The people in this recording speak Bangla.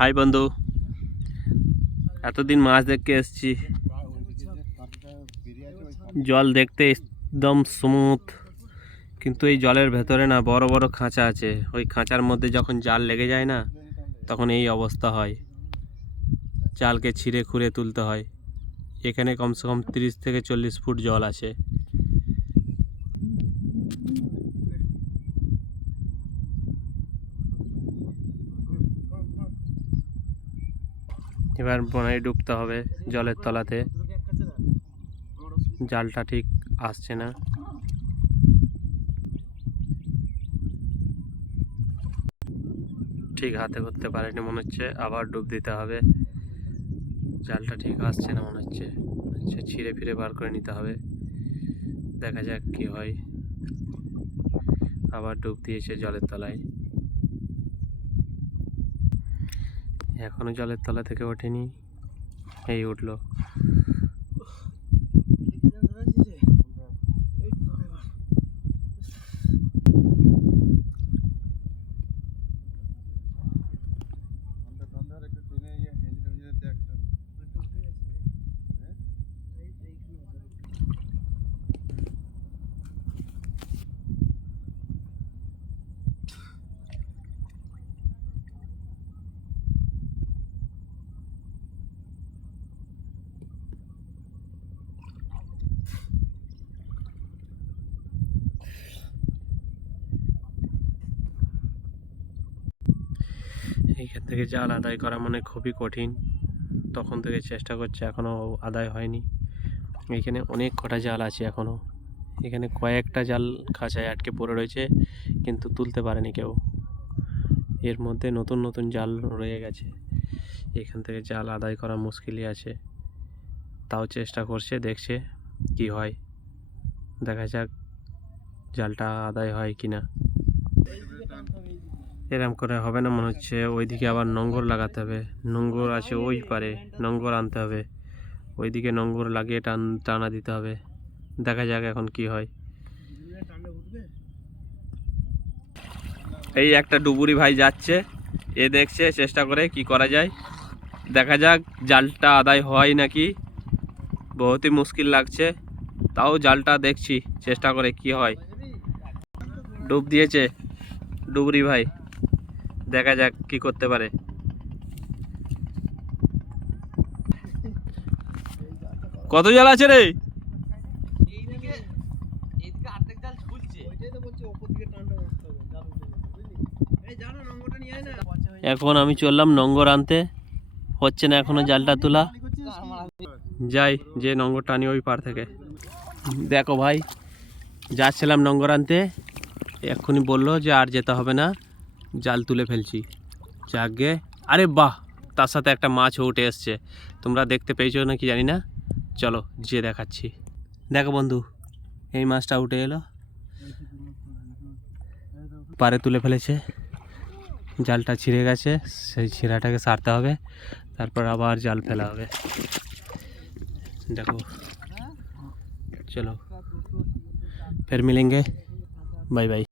হাই বন্ধু, এতদিন মাছ দেখতে এসেছি। জল দেখতে একদম স্মুথ, কিন্তু এই জলের ভেতরে না বড় বড় খাঁচা আছে। ওই খাঁচার মধ্যে যখন জাল লেগে যায় না, তখন এই অবস্থা হয়। জালকে ছিঁড়ে খুঁড়ে তুলতে হয়। এখানে কমসে কম 30 থেকে 40 ফুট জল আছে। এবার বনায় ডুবতে হবে জলের তলাতে। জালটা ঠিক আসছে না। ঠিক হাতে করতে পারেনি মনে হচ্ছে, আবার ডুব দিতে হবে। জালটা ঠিক আসছে না মনে হচ্ছে, ছিঁড়ে ফিরে বার করে নিতে হবে। দেখা যাক কি হয়। আবার ডুব দিয়েছে জলের তলায়, এখনো জলের তলা থেকে ওঠেনি। এই উঠলো। এইখান থেকে জাল আদায় করা মানে খুবই কঠিন। তখন থেকে চেষ্টা করছে, এখনো আদায় হয়নি। এখানে অনেক কটা জাল আছে এখনো। এখানে কয়েকটা জাল খাঁচায় আটকে পড়ে রয়েছে, কিন্তু তুলতে পারেনি কেউ। এর মধ্যে নতুন নতুন জাল রয়ে গেছে। এখান থেকে জাল আদায় করা মুশকিলই আছে। তাও চেষ্টা করছে, দেখছে কি হয়। দেখা যাক জালটা আদায় হয় কিনা। এরম করে হবে না মনে হচ্ছে। ওইদিকে আবার নোঙর লাগাতে হবে। নোঙর আছে ওই পারে, নোঙর আনতে হবে। ওইদিকে নোঙর লাগিয়ে টানা দিতে হবে। দেখা যাক এখন কি হয়। এই একটা ডুবুরি ভাই যাচ্ছে, এ দেখছে, চেষ্টা করে কি করা যায়। দেখা যাক জালটা আদায় হয় নাকি। বহুতই মুশকিল লাগছে, তাও জালটা দেখছি, চেষ্টা করে কি হয়। ডুব দিয়েছে ডুবুরি ভাই, দেখা যাক কি করতে পারে। কত জাল আছে রে? এখন আমি চললাম নোঙর আনতে, হচ্ছে না এখনো জালটা তোলা। যাই, যে নোঙর টানি ওই পার থেকে। দেখো ভাই, যাচ্ছিলাম নোঙর আনতে, এক্ষুনি বললো যে আর যেতে হবে না, জাল তুলে ফেলছি। যাকে, আরে বাহ, তার সাথে একটা মাছও উঠে এসছে। তোমরা দেখতে পেয়েছো নাকি জানি না, চলো যে দেখাচ্ছি। দেখো বন্ধু, এই মাছটা উঠে এলো, পারে তুলে ফেলেছে। জালটা ছিঁড়ে গেছে, সেই ছিঁড়াটাকে সারতে হবে, তারপর আবার জাল ফেলা হবে। देखो, चलो फिर मिलेंगे, बाय बाय।